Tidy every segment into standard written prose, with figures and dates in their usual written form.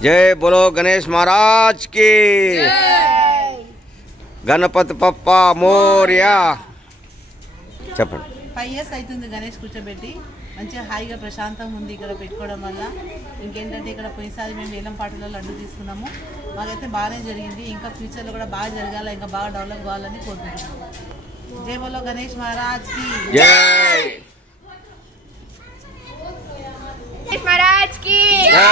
जय बोलो गणेश महाराज की गणपति पप्पा मोरिया చెప్పండి 5 years అవుతుంది గణేష్ కూర్చోబెట్టి మంచిగా హాయిగా ప్రశాంతంగా ఉంది ఇక్కడ పెట్టుకోవడం వల్ల. ఇంకేంటంటే ఇక్కడ పోయినసారి మేము వేలం పాటలో లడ్డు తీసుకున్నాము, మాకైతే బాగానే జరిగింది. ఇంకా ఫ్యూచర్లో కూడా బాగా జరగాల, ఇంకా బాగా డెవలప్ కావాలని కోరుకుంటున్నాము. జై బోలో గణేష్ మహారాజ్ కి జై మహారాజ్ కి జై.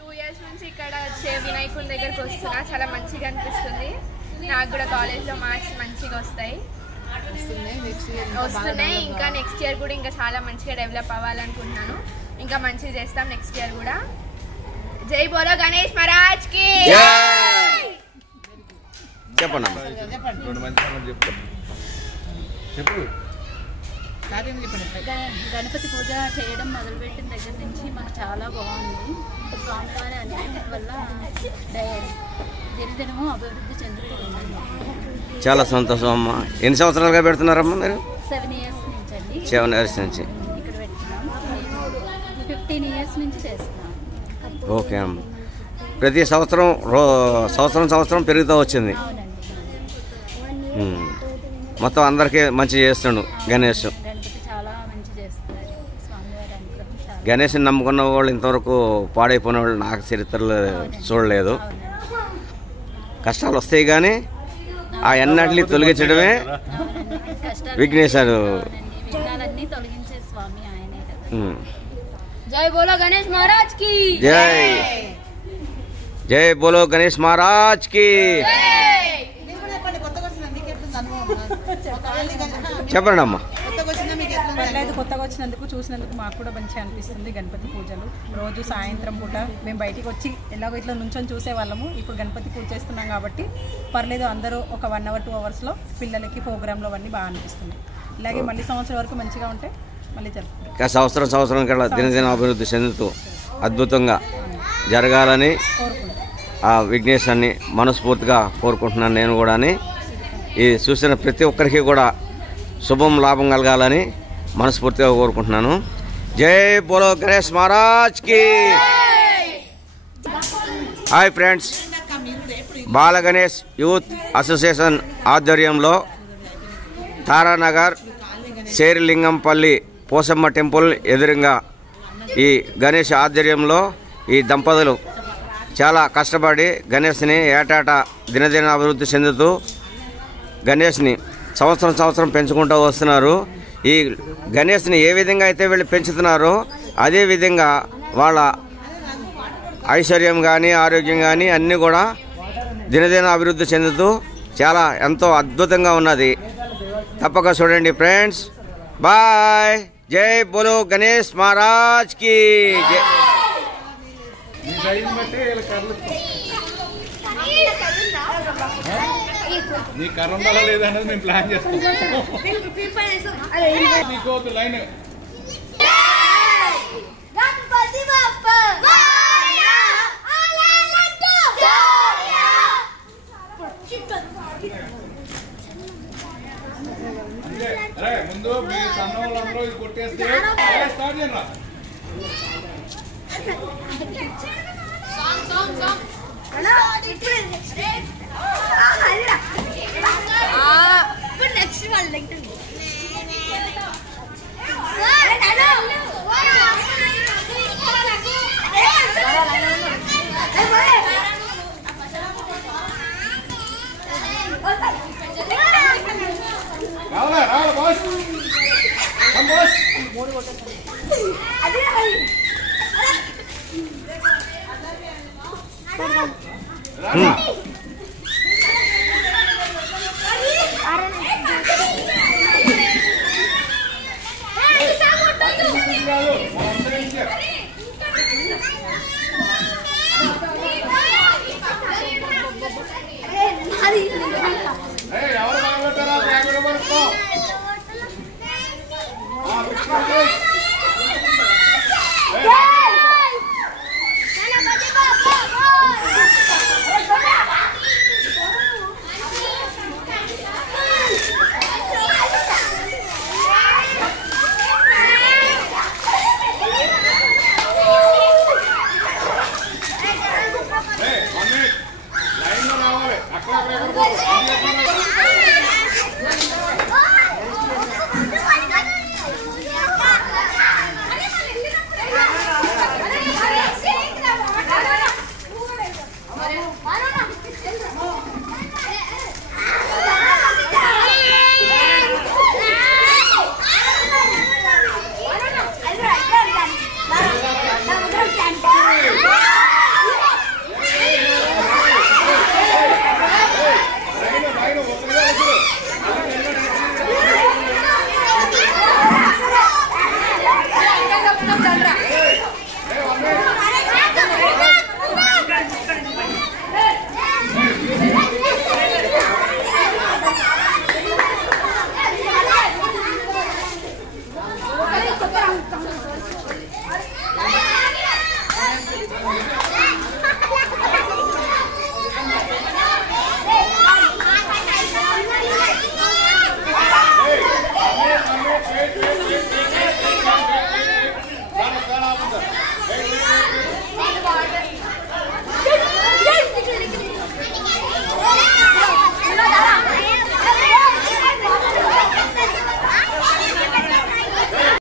2 years నుంచి ఇక్కడ వినాయకుడి దగ్గరకు వస్తున్నా, చాలా మంచిగా అనిపిస్తుంది. నాకు కూడా కాలేజ్లో మార్క్స్ మంచిగా వస్తున్నాయి. ఇంకా నెక్స్ట్ ఇయర్ కూడా ఇంకా చాలా మంచిగా డెవలప్ అవ్వాలనుకుంటున్నాను. ఇంకా మంచిగా చేస్తాం నెక్స్ట్ ఇయర్ కూడా. జై బోలో గణేష్ మహారాజ్ కి చెప్పండి. గణపతి పూజ చేయడం మొదలుపెట్టిన దగ్గర నుంచి మాకు చాలా బాగుంది. స్వామివారి అనుగ్రహం వల్ల దినదినము అభివృద్ధి చెందుతుంది. చాలా సంతోషం అమ్మా. ఎన్ని సంవత్సరాలుగా పెడుతున్నారమ్మా మీరు? 7 years నుంచి అండి. 7 years నుంచి ఇక్కడ పెడుతున్నాం. 15 years నుంచి చేస్తున్నాం. ఓకే అమ్మ. ప్రతి సంవత్సరం సంవత్సరం పెరుగుతూ వచ్చింది. మొత్తం అందరికీ మంచి చేస్తుండు గణేష్. గణేష్ని నమ్ముకున్న వాళ్ళు ఇంతవరకు పాడైపోయిన వాళ్ళు నాకు చరిత్రలో చూడలేదు. కష్టాలు వస్తాయి కానీ ఆ ఎన్నటిని తొలగించడమే విఘ్నేశ్వరు. జై బోలో గణేష్ మహారాజ్ కి జై. జై బోలో గణేష్ మహారాజ్ కి చెప్పండి అమ్మా. కొత్తగా వచ్చినందుకు చూసినందుకు మాకు కూడా మంచిగా అనిపిస్తుంది. గణపతి పూజలు రోజు సాయంత్రం పూట మేము బయటికి వచ్చి ఎలాగో ఇట్లా నుంచొని చూసేవాళ్ళము. ఇప్పుడు గణపతి పూజ చేస్తున్నాం కాబట్టి పర్లేదు, అందరూ ఒక 1 hour 2 hours పిల్లలకి ప్రోగ్రాంలు అవన్నీ బాగా అనిపిస్తుంది. ఇలాగే మళ్ళీ సంవత్సరం వరకు మంచిగా ఉంటే మళ్ళీ జరుపుకుంటాం. సంవత్సరం కల్లా దినదిన అభివృద్ధి చెందుతూ అద్భుతంగా జరగాలని ఆ విఘ్నేశ్వరుని మనస్ఫూర్తిగా కోరుకుంటున్నాను నేను కూడా. ఈ చూసిన ప్రతి ఒక్కరికి కూడా శుభం లాభం కలగాలని మనస్ఫూర్తిగా కోరుకుంటున్నాను. జై బోలో గణేష్ మహారాజ్ కి. హాయ్ ఫ్రెండ్స్, బాల గణేష్ యూత్ అసోసియేషన్ ఆధ్వర్యంలో తారానగర్ శేరిలింగంపల్లి పోసమ్మ టెంపుల్ ఎదురుగా ఈ గణేష్ ఆధ్వర్యంలో ఈ దంపతులు చాలా కష్టపడి గణేష్ని ఏటాట దినదిన అభివృద్ధి చెందుతూ గణేష్ని సంవత్సరం పెంచుకుంటూ వస్తున్నారు. ఈ గణేష్ని ఏ విధంగా అయితే వీళ్ళు పెంచుతున్నారో అదేవిధంగా వాళ్ళ ఐశ్వర్యం కానీ ఆరోగ్యం కానీ అన్నీ కూడా దినదిన అభివృద్ధి చెందుతూ చాలా ఎంతో అద్భుతంగా ఉన్నది. తప్పక చూడండి ఫ్రెండ్స్. బాయ్. జై బోలో గణేష్ మహారాజ్ కి జై. నీ కరెంట్ లేదనేది మేము ప్లాన్ చేస్తాం. లైన్ ముందు మీ సన్న వాళ్ళందరూ ఇది కొట్టేస్తే స్టార్ట్ చేయరా. నెక్స్ట్ వాళ్ళు రావాలా బాస్. ఎవరు బాగుంటారా చేస్తాను